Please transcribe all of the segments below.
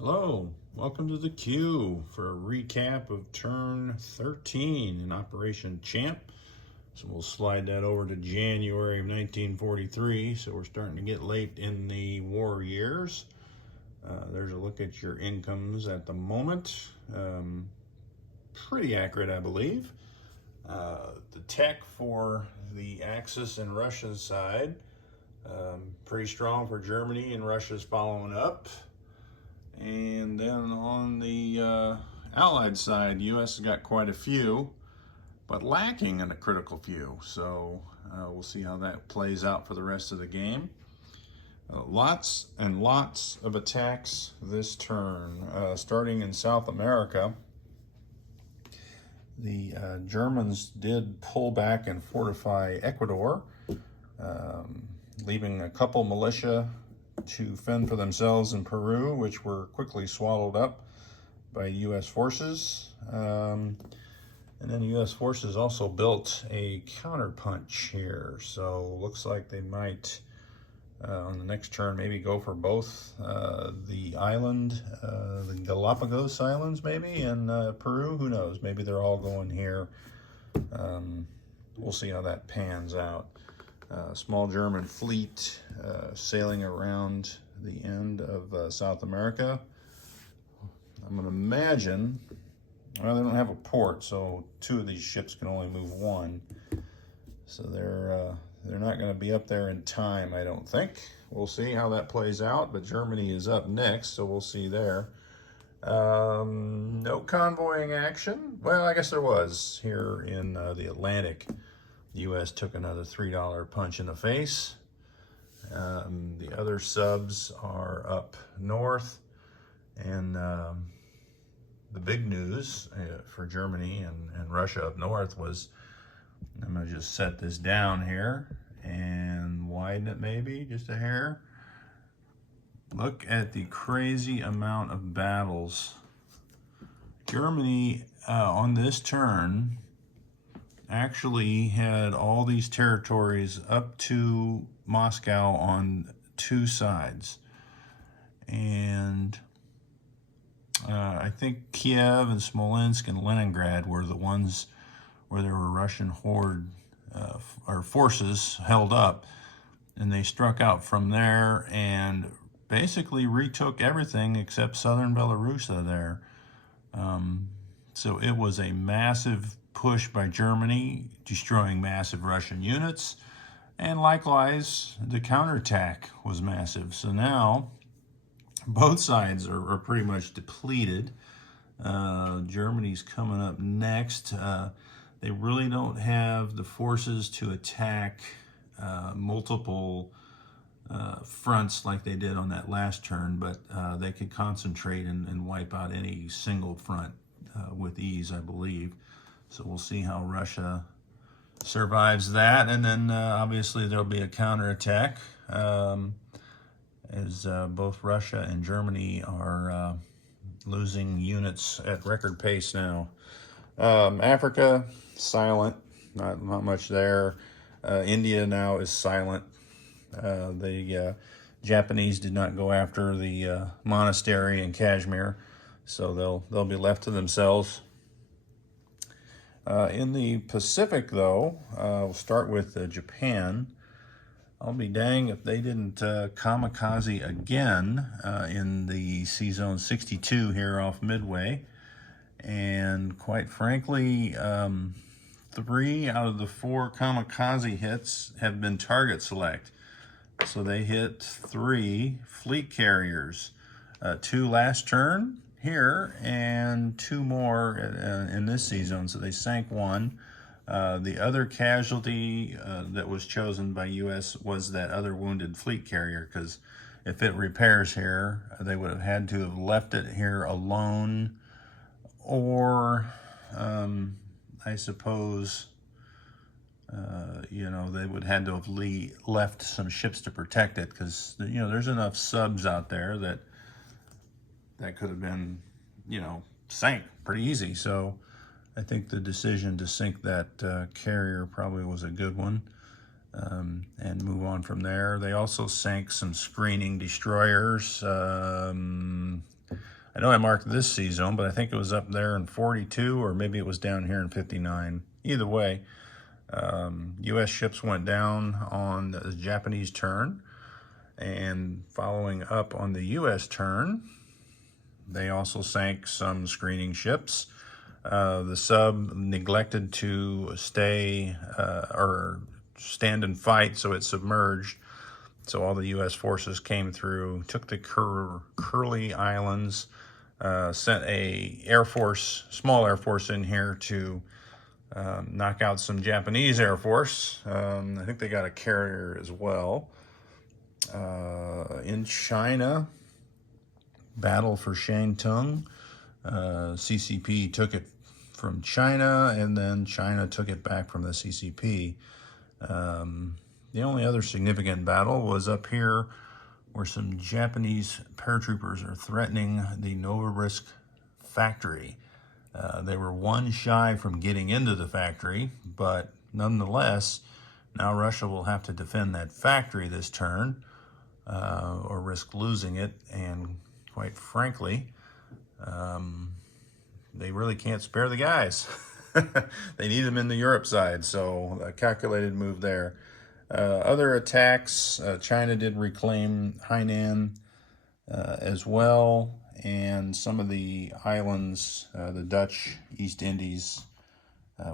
Hello, welcome to the queue for a recap of turn 13 in Operation Champ. So we'll slide that over to January of 1943. So we're starting to get late in the war years. There's a look at your incomes at the moment. Pretty accurate, I believe. The tech for the Axis and Russia's side, pretty strong for Germany, and Russia's following up. And then on the Allied side, U.S. has got quite a few, but lacking in a critical few. So we'll see how that plays out for the rest of the game. Lots and lots of attacks this turn. Starting in South America, the Germans did pull back and fortify Ecuador, leaving a couple militia to fend for themselves in Peru, which were quickly swallowed up by U.S. forces. And then U.S. forces also built a counterpunch here. So looks like they might, on the next turn, maybe go for both the island, the Galapagos Islands maybe, and Peru. Who knows? Maybe they're all going here. We'll see how that pans out. Small German fleet sailing around the end of South America. I'm going to imagine, well, they don't have a port, so two of these ships can only move one. So they're not going to be up there in time, I don't think. We'll see how that plays out, but Germany is up next, so we'll see there. No convoying action. Well, I guess there was here in the Atlantic. The U.S. took another $3 punch in the face. The other subs are up north, and the big news for Germany and Russia up north was, I'm going to just set this down here and widen it maybe just a hair. Look at the crazy amount of battles. Germany on this turn actually had all these territories up to Moscow on two sides. And I think Kiev and Smolensk and Leningrad were the ones where there were Russian horde or forces held up. And they struck out from there and basically retook everything except southern Belarusia there. So it was a massive push by Germany, destroying massive Russian units, and likewise the counterattack was massive. So now both sides are pretty much depleted. Germany's coming up next. They really don't have the forces to attack multiple fronts like they did on that last turn, but they could concentrate and wipe out any single front with ease, I believe. So we'll see how Russia survives that. And then obviously there'll be a counterattack as both Russia and Germany are losing units at record pace now. Africa, silent, not much there. India now is silent. The Japanese did not go after the monastery in Kashmir, so they'll be left to themselves. In the Pacific, though, we'll start with Japan. I'll be dang if they didn't kamikaze again in the Sea Zone 62 here off Midway. And quite frankly, 3 out of the 4 kamikaze hits have been target select. So they hit 3 fleet carriers, 2 last turn here and 2 more in this Sea Zone. So they sank 1. The other casualty that was chosen by U.S. was that other wounded fleet carrier, because if it repairs here, they would have had to have left it here alone, or I suppose they would have had to have left some ships to protect it, because there's enough subs out there that could have been sank pretty easy. So I think the decision to sink that carrier probably was a good one, and move on from there. They also sank some screening destroyers. I know I marked this C zone, but I think it was up there in 42, or maybe it was down here in 59. Either way, U.S. ships went down on the Japanese turn, and following up on the U.S. turn, they also sank some screening ships. The sub neglected to stay or stand and fight, so it submerged. So all the U.S. forces came through, took the Curly Islands, sent a small air force in here to knock out some Japanese air force. I think they got a carrier as well. In China, battle for Shantung. CCP took it from China, and then China took it back from the CCP. The only other significant battle was up here where some Japanese paratroopers are threatening the Novorossiysk factory. They were one shy from getting into the factory, but nonetheless, now Russia will have to defend that factory this turn, or risk losing it. And quite frankly, they really can't spare the guys. They need them in the Europe side, so a calculated move there. Other attacks, China did reclaim Hainan as well, and some of the islands, the Dutch East Indies,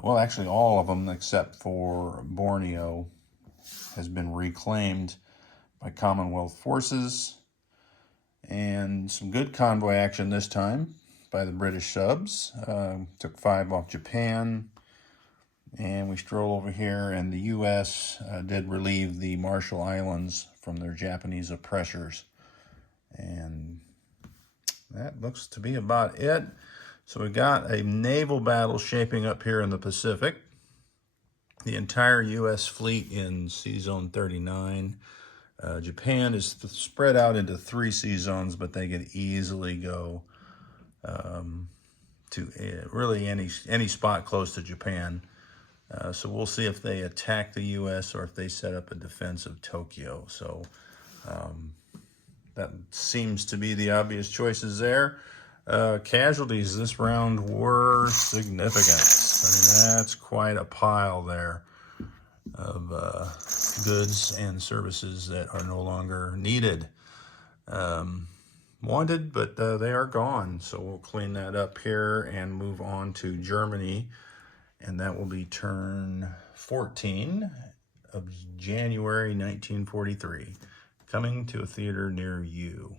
well, actually all of them except for Borneo, has been reclaimed by Commonwealth forces. And some good convoy action this time by the British subs. Took 5 off Japan. And we stroll over here, and the U.S. Did relieve the Marshall Islands from their Japanese oppressors. And that looks to be about it. So we got a naval battle shaping up here in the Pacific. The entire U.S. fleet in Sea Zone 39. Japan is spread out into 3 sea zones, but they could easily go to really any spot close to Japan. So we'll see if they attack the U.S. or if they set up a defense of Tokyo. So that seems to be the obvious choices there. Casualties this round were significant. I mean, that's quite a pile there of goods and services that are no longer needed. Wanted, but they are gone. So we'll clean that up here and move on to Germany. And that will be turn 14 of January 1943, coming to a theater near you.